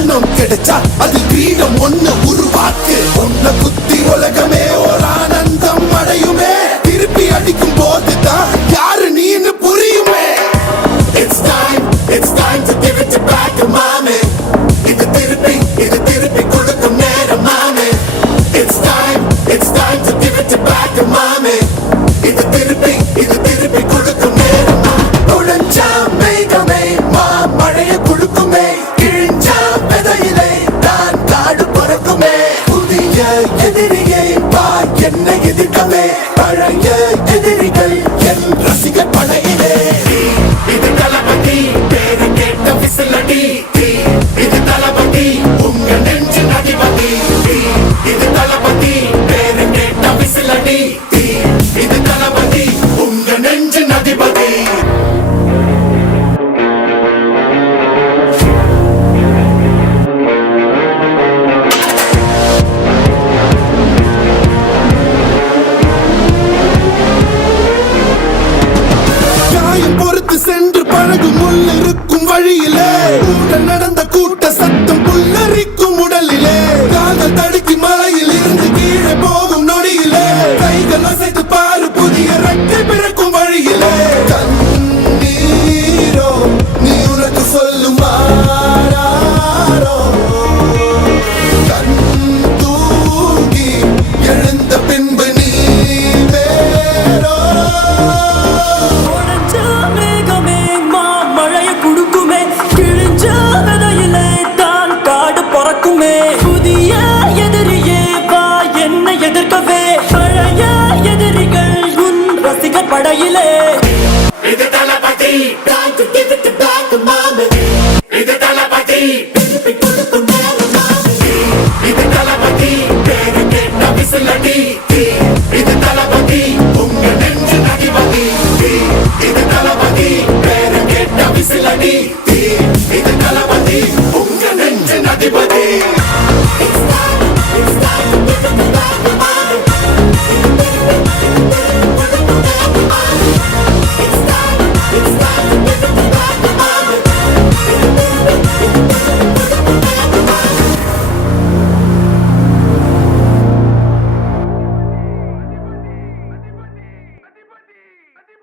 அன்னம் கிடைச்சா அது கிரீடம் ஒண்ணு உருவாக்கு. ஒன்ன குத்தி உலகமே ஒரு ஆனந்தம் அடையுமே. திருப்பி அடிக்கும் போதுதான் யாரு நீன்னு புரியுமே. It's time to give it back to mommy. இது திருப்பி கொடுக்கும் நேரம் மாமே. It's time to give it back to mommy. இது திருப்பி கொடுக்கும் நேரம். நுழைஞ்சா மேகமே மழைய குழுக்குமே. கிழிஞ்சா விதையிலே தான் காடு பறக்குமே. புதிய எதிரியை வா என்னை எதிர்க்கவே. பழைய எதிரிகள் என் ரசிகர் படையிலே. இது தளபதி பேரு கேட்ட விசிலடி. இது தளபதி உங்க நெஞ்சின் அதிபதி. இது தளபதி பேரு கேட்ட விசிலடி. இது தளபதி உங்க நெஞ்சின் அதிபதி. பொறுத்து சென்று பழகும் முள் இருக்கும் வழியிலே. உடன் நடந்த கூட்ட சத்தம் புல்லரிக்கும் உடலிலே. காதல் தடுக்கி மலையில் இருந்து கீழே போகும் நொடியிலே. கைகள் அசைத்து பாரு புதிய ரெக்கை பிறக்கும் வழியிலே. கண்ணீரோ நீ உனக்கு சொல்லும் ஆராரோ. கண் தூங்கி எழுந்த பின்பு நீ வேறோ. புதிய எதிரியே வா என்னை எதிர்க்கவே. பழைய எதிரிகள் உன் ரசிகர் படையிலே. இது தளபதி time to give it back to mommy. இது தளபதி திருப்பி கொடுக்கும் நேரம் மாமே. இது தளபதி பேரு கேட்ட விசிலடி. இது தளபதி உங்க நெஞ்சின் அதிபதி. இது தளபதி பேரு கேட்ட விசிலடி.